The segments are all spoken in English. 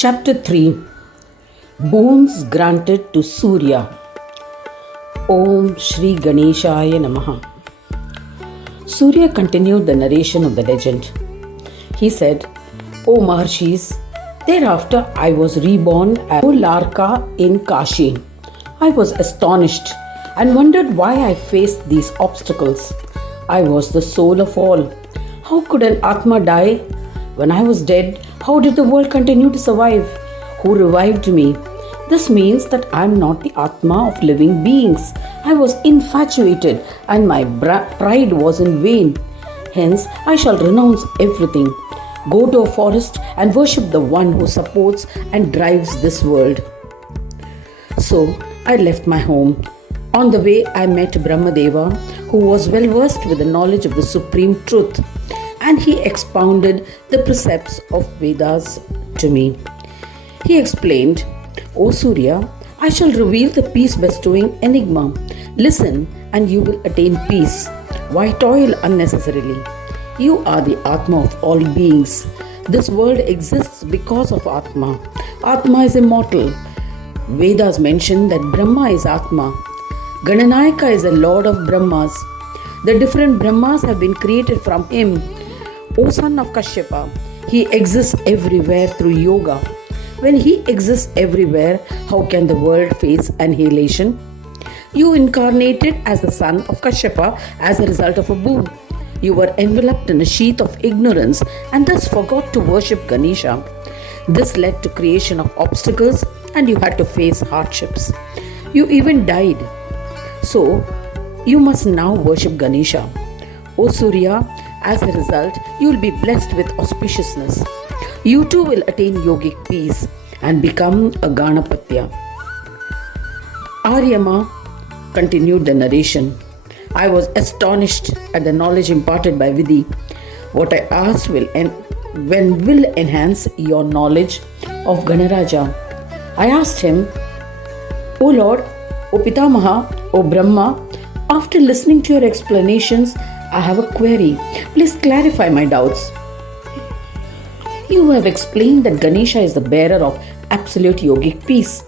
Chapter 3 Boons Granted to Surya. Om Shri Ganeshaya Namaha. Surya continued the narration of the legend. He said, O Maharshis, thereafter I was reborn as Larka in Kashi. I was astonished and wondered why I faced these obstacles. I was the soul of all. How could an Atma die? When I was dead, how did the world continue to survive? Who revived me? This means that I am not the Atma of living beings. I was infatuated and my pride was in vain. Hence, I shall renounce everything, go to a forest and worship the one who supports and drives this world. So, I left my home. On the way, I met Brahma Deva, who was well versed with the knowledge of the supreme truth, and he expounded the precepts of Vedas to me. He explained, O Surya, I shall reveal the peace-bestowing enigma. Listen and you will attain peace. Why toil unnecessarily? You are the Atma of all beings. This world exists because of Atma. Atma is immortal. Vedas mention that Brahma is Atma. Gananayaka is the Lord of Brahmas. The different Brahmas have been created from him. O son of Kashyapa, he exists everywhere through yoga. When he exists everywhere, how can the world face annihilation? You incarnated as the son of Kashyapa as a result of a boon. You were enveloped in a sheath of ignorance and thus forgot to worship Ganesha. This led to creation of obstacles and you had to face hardships. You even died. So, you must now worship Ganesha. O Surya, as a result, you will be blessed with auspiciousness. You too will attain yogic peace and become a Ganapatya. Aryama continued the narration. I was astonished at the knowledge imparted by Vidhi. What I asked will enhance your knowledge of Ganaraja. I asked him, O Lord, O Pitamaha, O Brahma, after listening to your explanations, I have a query. Please clarify my doubts. You have explained that Ganesha is the bearer of absolute yogic peace.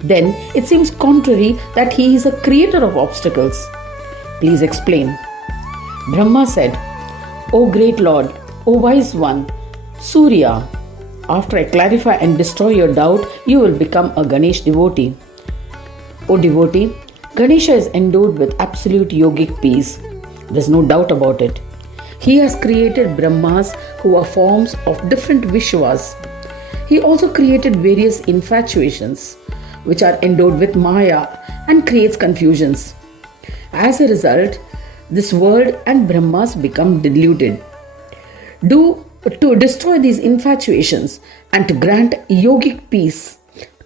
Then it seems contrary that he is a creator of obstacles. Please explain. Brahma said, O great Lord, O wise one, Surya, after I clarify and destroy your doubt, you will become a Ganesh devotee. O devotee, Ganesha is endowed with absolute yogic peace. There's no doubt about it. He has created Brahmas who are forms of different Vishwas. He also created various infatuations which are endowed with Maya and creates confusions. As a result, this world and Brahmas become deluded. To destroy these infatuations and to grant yogic peace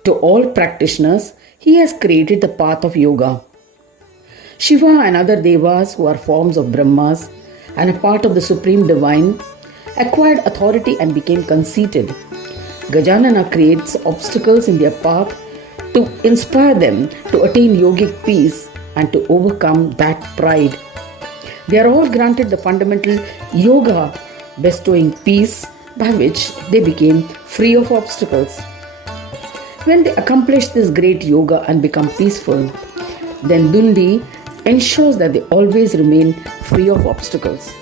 to all practitioners, he has created the path of yoga. Shiva and other Devas who are forms of Brahmas and a part of the Supreme Divine acquired authority and became conceited. Gajanana creates obstacles in their path to inspire them to attain yogic peace and to overcome that pride. They are all granted the fundamental yoga bestowing peace by which they became free of obstacles. When they accomplish this great yoga and become peaceful, then Dundi ensures that they always remain free of obstacles.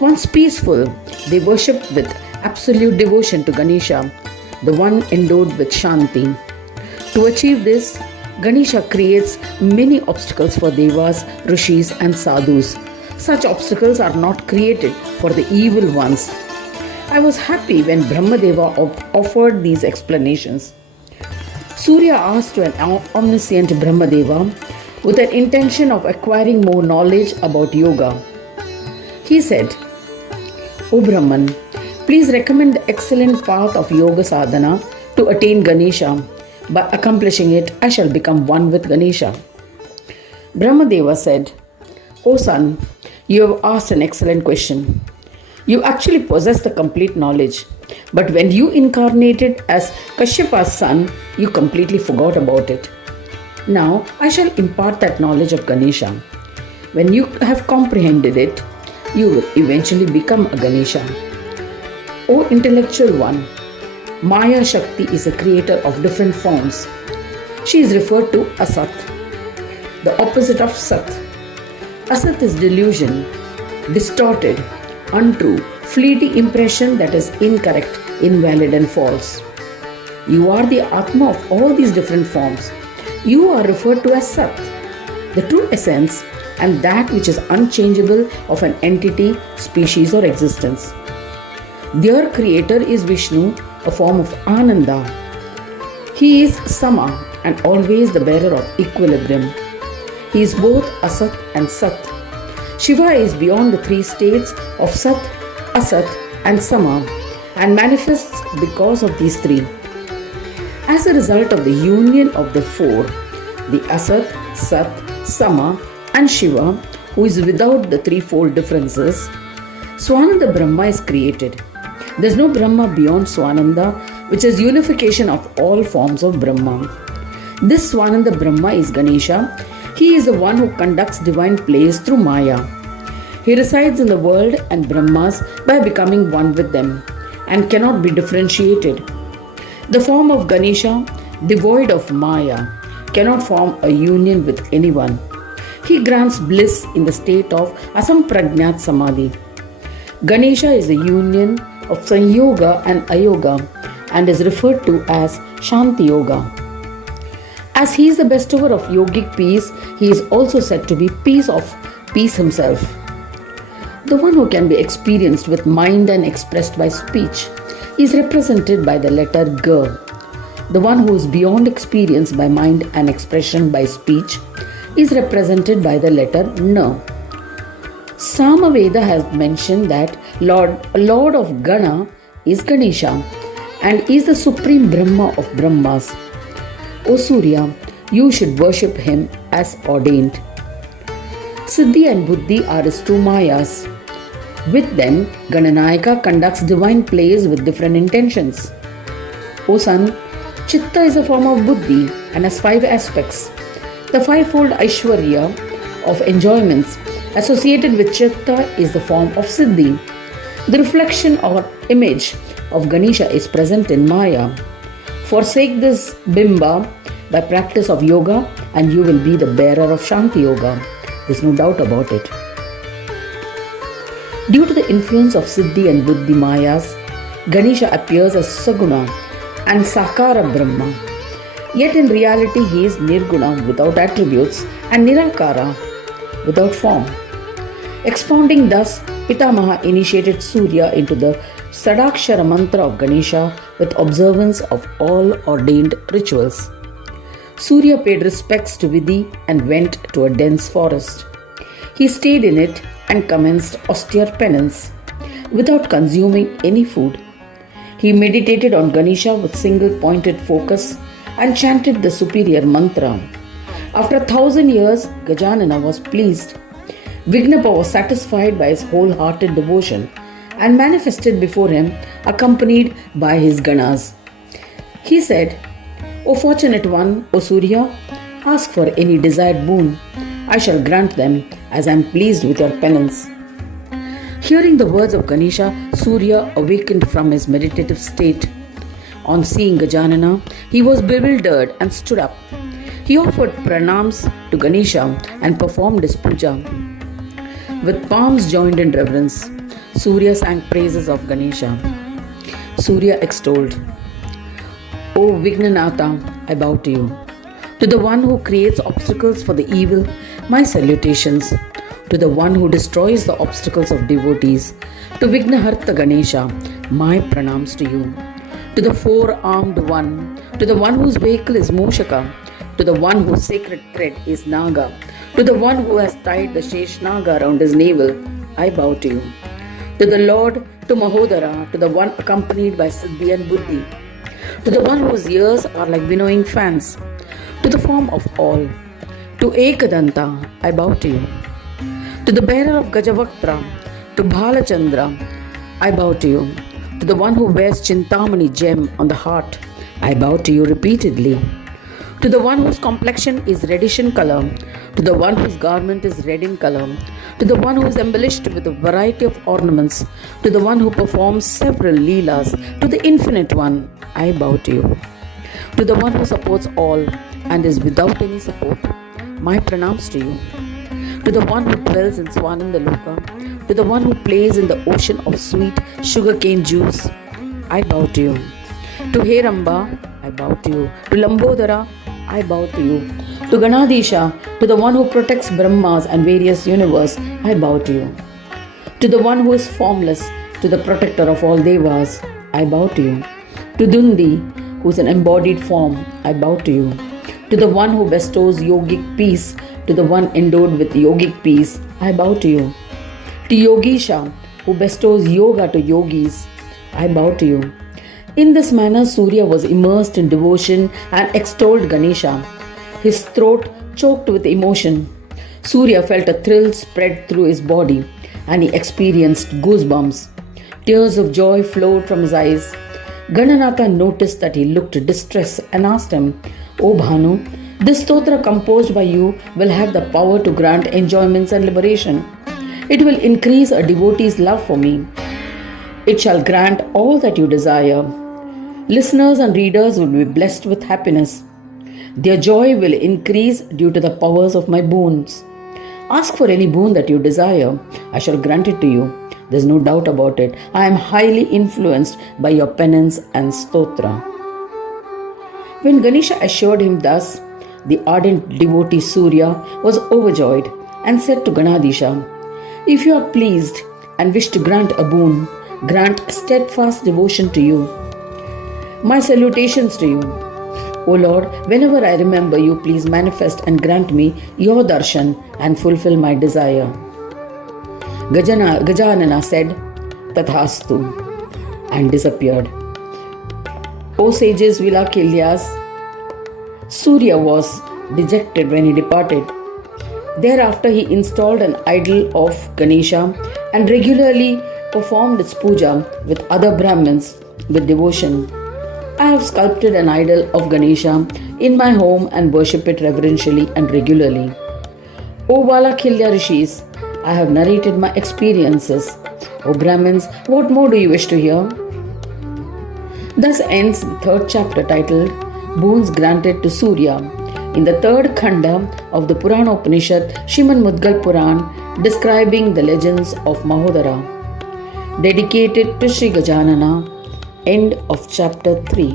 Once peaceful, they worship with absolute devotion to Ganesha, the one endowed with Shanti. To achieve this, Ganesha creates many obstacles for Devas, Rishis and Sadhus. Such obstacles are not created for the evil ones. I was happy when Brahmadeva offered these explanations. Surya asked to an omniscient Brahmadeva with an intention of acquiring more knowledge about yoga. He said, O Brahman, please recommend the excellent path of yoga sadhana to attain Ganesha. By accomplishing it, I shall become one with Ganesha. Brahmadeva said, O son, you have asked an excellent question. You actually possess the complete knowledge. But when you incarnated as Kashyapa's son, you completely forgot about it. Now, I shall impart that knowledge of Ganesha. When you have comprehended it, you will eventually become a Ganesha. O intellectual one, Maya Shakti is a creator of different forms. She is referred to Asat, the opposite of Sat. Asat is delusion, distorted, untrue, fleeting impression that is incorrect, invalid and false. You are the Atma of all these different forms. You are referred to as Sat, the true essence and that which is unchangeable of an entity, species or existence. Their creator is Vishnu, a form of Ananda. He is Sama and always the bearer of equilibrium. He is both Asat and Sat. Shiva is beyond the three states of Sat, Asat and Sama and manifests because of these three. As a result of the union of the four, the Asat, Sat, Sama and Shiva, who is without the threefold differences, Swananda Brahma is created. There is no Brahma beyond Swananda, which is unification of all forms of Brahma. This Swananda Brahma is Ganesha. He is the one who conducts divine plays through Maya. He resides in the world and Brahmas by becoming one with them and cannot be differentiated. The form of Ganesha, devoid of Maya, cannot form a union with anyone. He grants bliss in the state of Asampragnat Samadhi. Ganesha is the union of Sanyoga and Ayoga and is referred to as Shanti Yoga. As he is the bestower of yogic peace, he is also said to be peace himself. The one who can be experienced with mind and expressed by speech is represented by the letter G. The one who is beyond experience by mind and expression by speech is represented by the letter N. Samaveda has mentioned that Lord of Gana is Ganesha and is the supreme Brahma of Brahmas. O Surya, you should worship him as ordained. Siddhi and Buddhi are his two Mayas. With them, Gananayaka conducts divine plays with different intentions. O son, Chitta is a form of Buddhi and has 5 aspects. The fivefold Aishwarya of enjoyments associated with Chitta is the form of Siddhi. The reflection or image of Ganesha is present in Maya. Forsake this Bimba by practice of yoga and you will be the bearer of Shanti Yoga. There's no doubt about it. Due to the influence of Siddhi and Buddhi Mayas, Ganesha appears as Saguna and Sakara Brahma. Yet in reality he is Nirguna without attributes and Nirakara without form. Expounding thus, Pitamaha initiated Surya into the Sadakshara mantra of Ganesha with observance of all ordained rituals. Surya paid respects to Vidhi and went to a dense forest. He stayed in it and commenced austere penance without consuming any food. He meditated on Ganesha with single pointed focus and chanted the superior mantra. After 1,000 years, Gajanana was pleased. Vignapa was satisfied by his wholehearted devotion and manifested before him, accompanied by his Ganas. He said, O fortunate one, O Surya, ask for any desired boon. I shall grant them as I am pleased with your penance. Hearing the words of Ganesha, Surya awakened from his meditative state. On seeing Gajanana, he was bewildered and stood up. He offered pranams to Ganesha and performed his puja. With palms joined in reverence, Surya sang praises of Ganesha. Surya extolled, O Vignanatha, I bow to you. To the one who creates obstacles for the evil, my salutations. To the one who destroys the obstacles of devotees, to Vignaharta Ganesha, my pranams to you. To the four-armed one, to the one whose vehicle is Moshaka, to the one whose sacred thread is Naga, to the one who has tied the Shesh Naga around his navel, I bow to you. To the Lord, to Mahodara, to the one accompanied by Siddhi and Buddhi, to the one whose ears are like winnowing fans, to the form of all, to Ekadanta, I bow to you. To the bearer of Gajavaktra, to Bhalachandra, I bow to you. To the one who wears Chintamani gem on the heart, I bow to you repeatedly. To the one whose complexion is reddish in color, to the one whose garment is red in color, to the one who is embellished with a variety of ornaments, to the one who performs several leelas, to the infinite one, I bow to you. To the one who supports all and is without any support, my pranams to you. To the one who dwells in Swanandaloka, to the one who plays in the ocean of sweet sugarcane juice, I bow to you. To Heramba, I bow to you. To Lambodara, I bow to you. To Ganadisha, to the one who protects Brahmas and various universe, I bow to you. To the one who is formless, to the protector of all Devas, I bow to you. To Dundi, who is an embodied form, I bow to you. To the one who bestows yogic peace, to the one endowed with yogic peace, I bow to you. To Yogisha, who bestows yoga to yogis, I bow to you. In this manner, Surya was immersed in devotion and extolled Ganesha. His throat choked with emotion. Surya felt a thrill spread through his body and he experienced goosebumps. Tears of joy flowed from his eyes. Gananatha noticed that he looked distressed and asked him, "O Bhanu, this stotra composed by you will have the power to grant enjoyments and liberation. It will increase a devotee's love for me. It shall grant all that you desire. Listeners and readers will be blessed with happiness. Their joy will increase due to the powers of my boons. Ask for any boon that you desire. I shall grant it to you. There's no doubt about it. I am highly influenced by your penance and stotra." When Ganesha assured him thus, the ardent devotee Surya was overjoyed and said to Ganadisha, "If you are pleased and wish to grant a boon, grant steadfast devotion to you. My salutations to you. O Lord, whenever I remember you, please manifest and grant me your darshan and fulfill my desire." Gajanana said, "Tathastu," and disappeared. O sages Balak Elias, Surya was dejected when he departed. Thereafter he installed an idol of Ganesha and regularly performed its puja with other Brahmins with devotion. I have sculpted an idol of Ganesha in my home and worship it reverentially and regularly. O Balak Elias Rishis, I have narrated my experiences. O Brahmins, what more do you wish to hear? Thus ends the third chapter titled Boons Granted to Surya in the third khanda of the Puran Upanishad Srimad Mudgal Puran, describing the legends of Mahodara. Dedicated to Sri Gajanana. End of chapter 3.